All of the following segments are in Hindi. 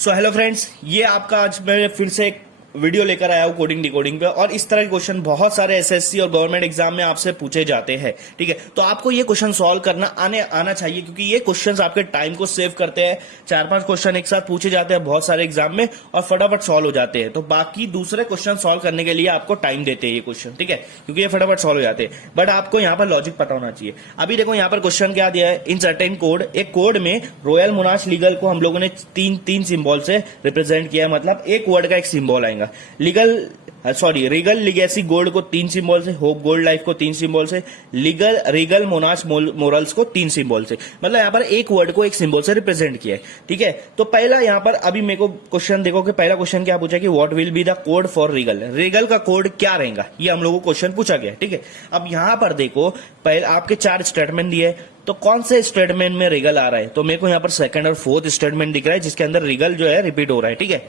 सो हेलो फ्रेंड्स, ये आपका आज मैं फिर से एक वीडियो लेकर आया हूँ कोडिंग डिकोडिंग पे। और इस तरह के क्वेश्चन बहुत सारे एसएससी और गवर्नमेंट एग्जाम में आपसे पूछे जाते हैं। ठीक है, तो आपको ये क्वेश्चन सॉल्व करना आना चाहिए, क्योंकि ये क्वेश्चंस आपके टाइम को सेव करते हैं। 4-5 क्वेश्चन एक साथ पूछे जाते हैं बहुत सारे एग्जाम में और फटाफट सॉल्व हो जाते हैं। तो बाकी दूसरे क्वेश्चन सॉल्व करने के लिए आपको टाइम देते हैं ये क्वेश्चन, ठीक है, क्योंकि ये फटाफट सॉल्व हो जाते हैं। बट आपको यहाँ पर लॉजिक पता होना चाहिए। अभी देखो यहाँ पर क्वेश्चन क्या दिया है, इन सर्टेन कोड, एक कोड में रॉयल मोनार्च लीगल को हम लोगों ने तीन सिंबल से रिप्रेजेंट किया है। मतलब एक वर्ड का एक सिंबल आएगा। रीगल लिगेसी गोल्ड को 3 सिंबल से, होप गोल्ड लाइफ को 3 सिंबल से, रीगल मोनार्च मोरल्स को 3 सिंबल से। मतलब यहाँ पर एक वर्ड को एक सिंबल से रिप्रेजेंट किया है। ठीक है, तो पहला यहाँ पर अभी मेरे को क्वेश्चन देखो कि पहला क्वेश्चन क्या पूछा कि what will be the code for Regal. Regal का कोड क्या रहेगा, ये हम लोगों को क्वेश्चन पूछा गया। ठीक है, अब यहाँ पर देखो पहले आपके 4 स्टेटमेंट दिए, तो कौन से स्टेटमेंट में रीगल आ रहा है, तो मेरे को यहाँ पर सेकंड और फोर्थ स्टेटमेंट दिख रहा है जिसके अंदर रीगल जो है रिपीट हो रहा है। ठीक है,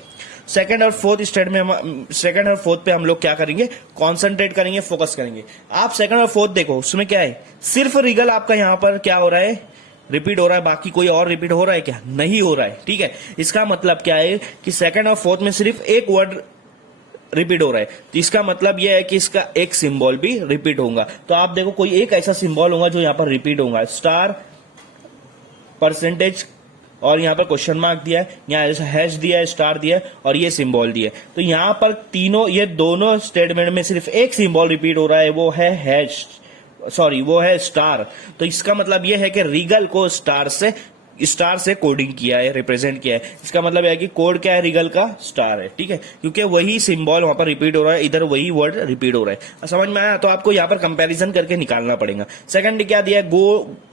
सेकंड और फोर्थ पे हम लोग क्या करेंगे, कॉन्सेंट्रेट करेंगे, फोकस करेंगे। आप सेकंड और फोर्थ देखो, उसमें क्या है, सिर्फ रीगल आपका यहाँ पर क्या हो रहा है, रिपीट हो रहा है। बाकी कोई और रिपीट हो रहा है क्या, नहीं हो रहा है। ठीक है, इसका मतलब क्या है कि सेकंड और फोर्थ में सिर्फ एक वर्ड रिपीट हो रहा है, तो इसका मतलब यह है कि इसका एक सिंबल भी रिपीट होगा। तो आप देखो कोई एक ऐसा सिंबल होगा जो यहाँ पर रिपीट होगा, स्टार, परसेंटेज, और यहाँ पर क्वेश्चन मार्क दिया है, यहाँ हैश दिया है, स्टार दिया है और ये सिंबल दिया है। तो यहाँ पर ये दोनों स्टेटमेंट में सिर्फ एक सिंबल रिपीट हो रहा है, वो है हैश, वो है स्टार। तो इसका मतलब ये है कि रीगल को स्टार से कोडिंग किया है, रिप्रेजेंट किया है। इसका मतलब है कि कोड क्या है, रीगल का स्टार है। ठीक है, क्योंकि वही सिंबल वहां पर रिपीट हो रहा है, इधर वही वर्ड रिपीट हो रहा है। समझ में आया? तो आपको यहाँ पर कंपैरिजन करके निकालना पड़ेगा। सेकंड क्या दिया है,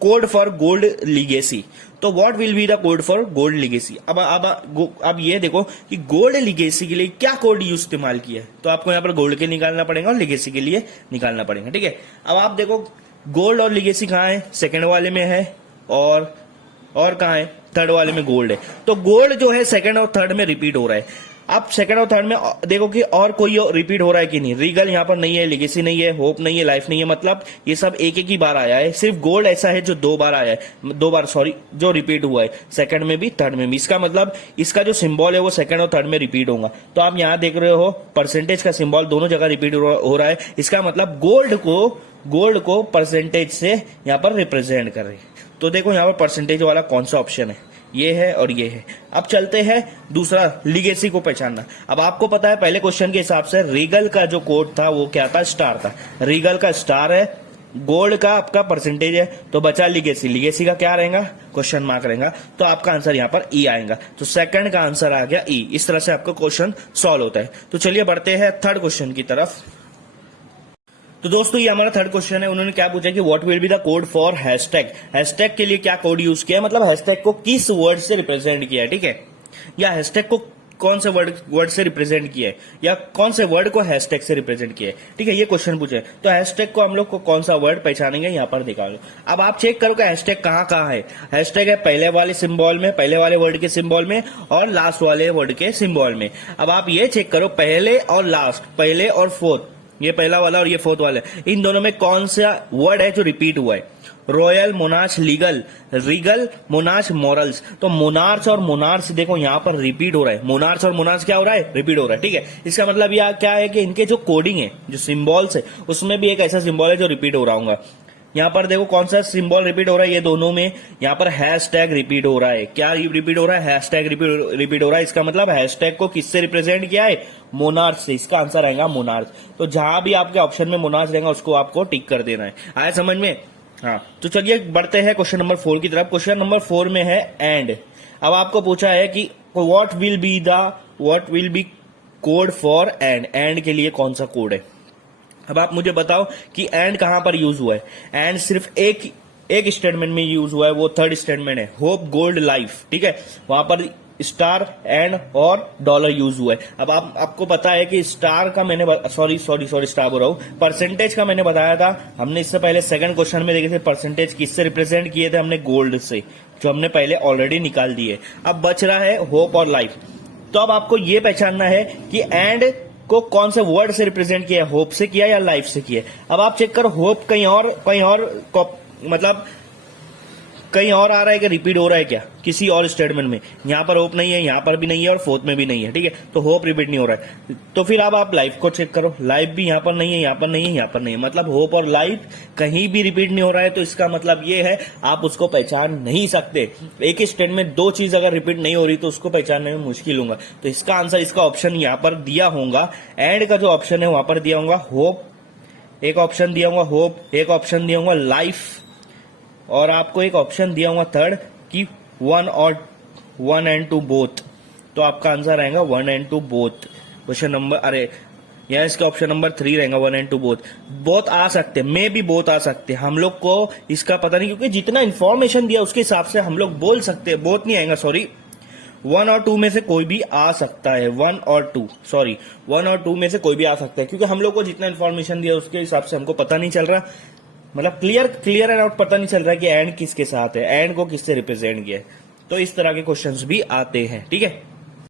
कोड फॉर गोल्ड लिगेसी। तो what will be the code for gold legacy. अब ये देखो कि गोल्ड लिगेसी के लिए क्या कोड यूज इस्तेमाल किया है, तो आपको यहाँ पर गोल्ड के निकालना पड़ेगा और लिगेसी के लिए निकालना पड़ेगा। ठीक है, अब आप देखो गोल्ड और लिगेसी कहाँ है, सेकंड वाले में है और कहाँ है, थर्ड वाले में गोल्ड है। तो गोल्ड जो है सेकंड और थर्ड में रिपीट हो रहा है। अब सेकंड और थर्ड में देखो कि और कोई रिपीट हो रहा है कि नहीं। रीगल यहाँ पर नहीं है, लिगेसी नहीं है, होप नहीं है, लाइफ नहीं है। मतलब ये सब एक ही बार आया है। सिर्फ गोल्ड ऐसा है जो 2 बार आया है, 2 बार जो रिपीट हुआ है, सेकंड में भी थर्ड में भी। इसका मतलब इसका जो सिंबल है वो सेकंड और थर्ड में रिपीट होगा। तो आप यहाँ देख रहे हो परसेंटेज का सिंबल दोनों जगह रिपीट हो रहा है। इसका मतलब गोल्ड को परसेंटेज से यहाँ पर रिप्रेजेंट कर रहे हैं। तो देखो यहाँ पर परसेंटेज वाला कौन सा ऑप्शन है, ये है और ये है। अब चलते हैं दूसरा, लिगेसी को पहचानना। अब आपको पता है पहले क्वेश्चन के हिसाब से रीगल का जो कोड था वो क्या था, स्टार था। रीगल का स्टार है, गोल्ड का आपका परसेंटेज है, तो बचा लिगेसी का क्या रहेगा, क्वेश्चन मार्क रहेगा। तो आपका आंसर यहाँ पर ई आएगा। तो सेकंड का आंसर आ गया ई। इस तरह से आपका क्वेश्चन सॉल्व होता है। तो चलिए बढ़ते हैं थर्ड क्वेश्चन की तरफ। तो दोस्तों ये हमारा थर्ड क्वेश्चन है। उन्होंने क्या पूछा कि what will be the code for hashtag. Hashtag के लिए क्या कोड यूज किया है, मतलब हैशटैग को किस वर्ड से रिप्रेजेंट किया है। ठीक है, या हैशटैग को कौन से वर्ड से रिप्रेजेंट किया है, या कौन से वर्ड को हैशटैग से रिप्रेजेंट किया है। ठीक है, ये क्वेश्चन पूछे। तो हैशटैग को हम लोग को कौन सा वर्ड पहचानेंगे, यहाँ पर निकालो। अब आप चेक करो कि हैशटैग कहाँ है। हैशटैग है पहले वाले सिंबल में, पहले वाले वर्ड के सिंबल में, और लास्ट वाले वर्ड के सिंबल में। अब आप ये चेक करो पहले और लास्ट, पहले और फोर्थ, ये पहला वाला और ये फोर्थ वाला, इन दोनों में कौन सा वर्ड है जो रिपीट हुआ है। Royal, monarch, Regal, monarch, morals. तो मोनार्च और मोनार्च देखो यहाँ पर रिपीट हो रहा है। मोनार्च और मोनार्च क्या हो रहा है, रिपीट हो रहा है। ठीक है, इसका मतलब यह क्या है कि इनके जो कोडिंग है, जो सिंबल्स है, उसमें भी एक ऐसा सिंबल है जो रिपीट हो रहा होगा। यहाँ पर देखो कौन सा सिंबल रिपीट हो रहा है, ये दोनों में। यहाँ पर हैशटैग रिपीट हो रहा है। क्या रिपीट हो रहा है, हैशटैग रिपीट हो रहा है। इसका मतलब हैशटैग को किससे रिप्रेजेंट किया है, मोनार्च से। इसका आंसर आएगा मोनार्च। तो जहां भी आपके ऑप्शन में मोनार्च रहेगा उसको आपको टिक कर देना है। आया समझ में? हाँ, तो चलिए बढ़ते हैं क्वेश्चन नंबर 4 की तरफ। क्वेश्चन नंबर 4 में है एंड। अब आपको पूछा है कि what will be code for and. And के लिए कौन सा कोड है। अब आप मुझे बताओ कि एंड कहां पर यूज हुआ है। एंड सिर्फ एक स्टेटमेंट में यूज हुआ है, वो थर्ड स्टेटमेंट है, होप गोल्ड लाइफ। ठीक है, वहां पर स्टार, एंड और डॉलर यूज हुआ है। अब आपको पता है कि स्टार का मैंने सॉरी स्टार बोल रहा हूं, परसेंटेज का मैंने बताया था। हमने इससे पहले सेकंड क्वेश्चन में देखे थे परसेंटेज किससे रिप्रेजेंट किए थे, हमने गोल्ड से, जो हमने पहले ऑलरेडी निकाल दिए। अब बच रहा है होप और लाइफ। तो अब आपको ये पहचानना है कि एंड को कौन से वर्ड से रिप्रेजेंट किया, होप से किया या लाइफ से किया। अब आप चेक करो, होप कहीं और मतलब कहीं और आ रहा है कि रिपीट हो रहा है क्या किसी और स्टेटमेंट में? यहाँ पर होप नहीं है, यहाँ पर भी नहीं है और फोर्थ में भी नहीं है, ठीक है। तो होप रिपीट नहीं हो रहा है। तो फिर अब आप लाइफ को चेक करो, लाइफ भी यहाँ पर नहीं है, यहाँ पर नहीं है, यहाँ पर नहीं है, मतलब होप और लाइफ कहीं भी रिपीट नहीं हो रहा है। तो इसका मतलब ये है आप उसको पहचान नहीं सकते। एक ही स्टेटमेंट दो चीज अगर रिपीट नहीं हो रही तो उसको पहचानने में मुश्किल होगा। तो इसका आंसर, इसका ऑप्शन यहाँ पर दिया होगा, एंड का जो ऑप्शन है वहां पर दिया होगा होप, एक ऑप्शन दिया होगा होप, एक ऑप्शन दिया होगा लाइफ, और आपको एक ऑप्शन दिया होगा थर्ड कि वन एंड टू बोथ। तो आपका आंसर रहेगा 1 and 2 बोथ। क्वेश्चन नंबर, अरे यहाँ इसका ऑप्शन नंबर 3 रहेगा 1 and 2 बोथ। बोथ आ सकते, मे भी बोथ आ सकते, हम लोग को इसका पता नहीं, क्योंकि जितना इन्फॉर्मेशन दिया उसके हिसाब से हम लोग बोल सकते हैं। बोथ नहीं आएगा, सॉरी, 1 और 2 में से कोई भी आ सकता है। 1 और 2 में से कोई भी आ सकता है, क्योंकि हम लोग को जितना इन्फॉर्मेशन दिया उसके हिसाब से हमको पता नहीं चल रहा, मतलब क्लियर एंड आउट पता नहीं चल रहा है कि एंड किसके साथ है, एंड को किससे रिप्रेजेंट किया है। तो इस तरह के क्वेश्चंस भी आते हैं, ठीक है।